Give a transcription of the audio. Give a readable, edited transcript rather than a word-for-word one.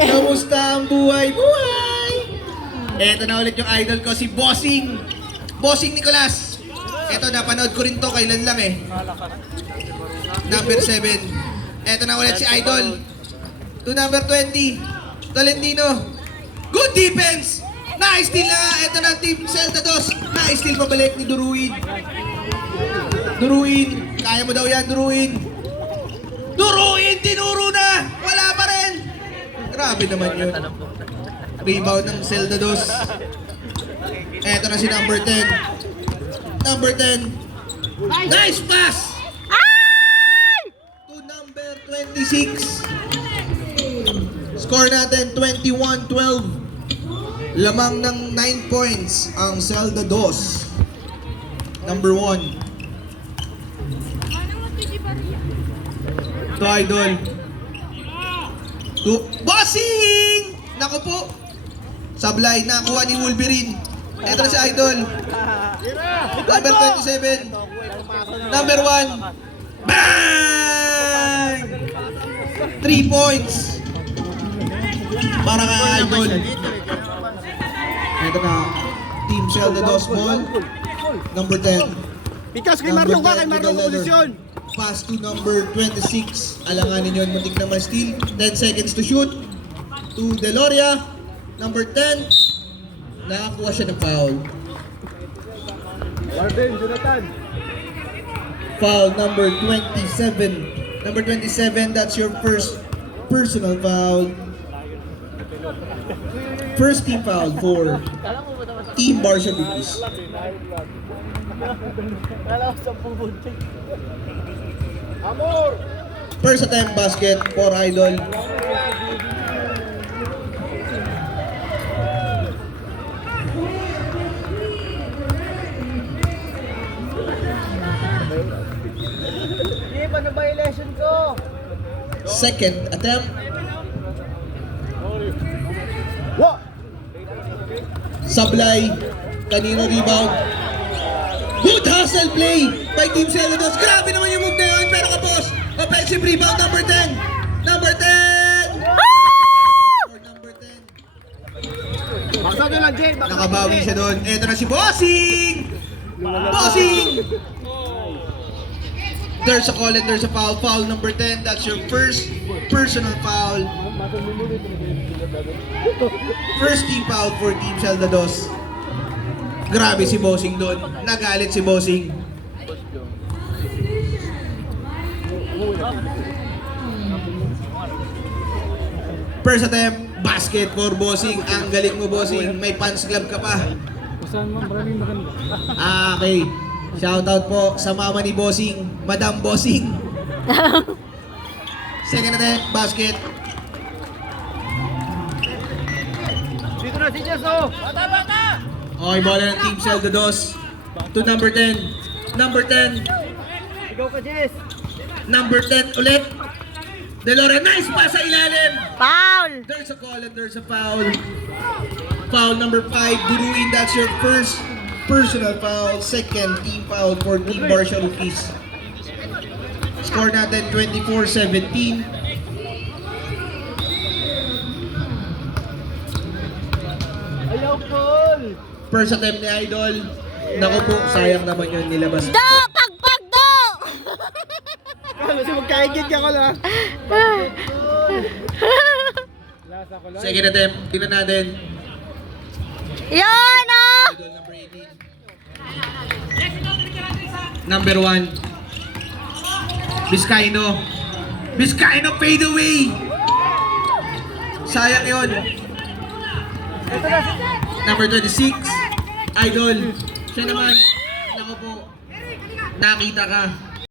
Kamusta ang buhay? Buhay! Eto na ulit yung idol ko, si Bossing. Bossing Nicolas. Eto, napanood ko rin to, kailan lang eh. Number 7. Eto na ulit si idol. To number 20. Tolentino. Good defense! Na-steal na nga. Eto na team Celta 2. Na-steal pabalik ni Duruin. Duruin. Kaya mo daw yan, Duruin. Duruin! Tinuro na! Wala pa rin! Grabe naman yun. Rebound ng Celta 2. Eto na si number 10. Number 10. Nice pass! To number 26. Score natin 21-12. Lamang ng 9 points ang Celta 2. Number 1. To idol. To Bossing! Naku po. Sablay, nakuha ni Wolverine. Ito na si idol. Number 27. Number 1. Bang! 3 points. Para ka idol. Ito na. Team Celta 2 ball. Number 10. Pikas kay Marlon ka, kay Marlon ka posisyon. Pass to number 26. Alanganin yun, muntik na ma-steal. 10 seconds to shoot. To Deloria. Number 10. Nakakuha siya ng foul. Marvin, Jonathan. Foul number 27. Number 27, that's your first personal foul. First team foul for Team Barcia Bigis. Amor! First attempt basket for idol. Hindi ba na violation ko? Second attempt. Sablay. Kanino rebound. Good hustle play by Team Celta 2. Grabe naman yung move na yun. Pero kapos. Offensive rebound number 10. Number 10. For number 10. Maksabi lang, Jay. Nakabawi siya doon. Eto na si Bossing. Bossing. There's a call and there's a foul. Foul number 10. That's your first personal foul. First team foul for Team Celta 2. Grabe si Bossing doon. Nagalit si Bossing. First attempt, basket for Bossing. Ang galing mo, Bossing. May pants glove ka pa. Okay. Shoutout po sa mama ni Bossing, Madam Bossing. Second attempt, basket. Dito na si Jess, oh! Bata! Okay, bola ng Team Celta 2. To number 10. Number 10. Ikaw ka, Jess! Number 10 ulit. Deloria, nice pass sa ilalim. Foul! There's a call and there's a foul. Foul number 5, Duruin. That's your first personal foul. Second team foul for Team Barcia Rookies. Score natin 24-17. Ayaw, Paul! First attempt ni Idol. Naku po, sayang naman yun nilabas. Do! Pagpag do! Kasi magkaigit ka ko lang. Lasa ko lang. Second attempt, tingnan natin. Yan oh! Idol number 18. Number 1. Vizcaino. Vizcaino fade away. Sayang yun. Ito na si Number 26. Idol. Siya naman. Naku po. Nakita ka.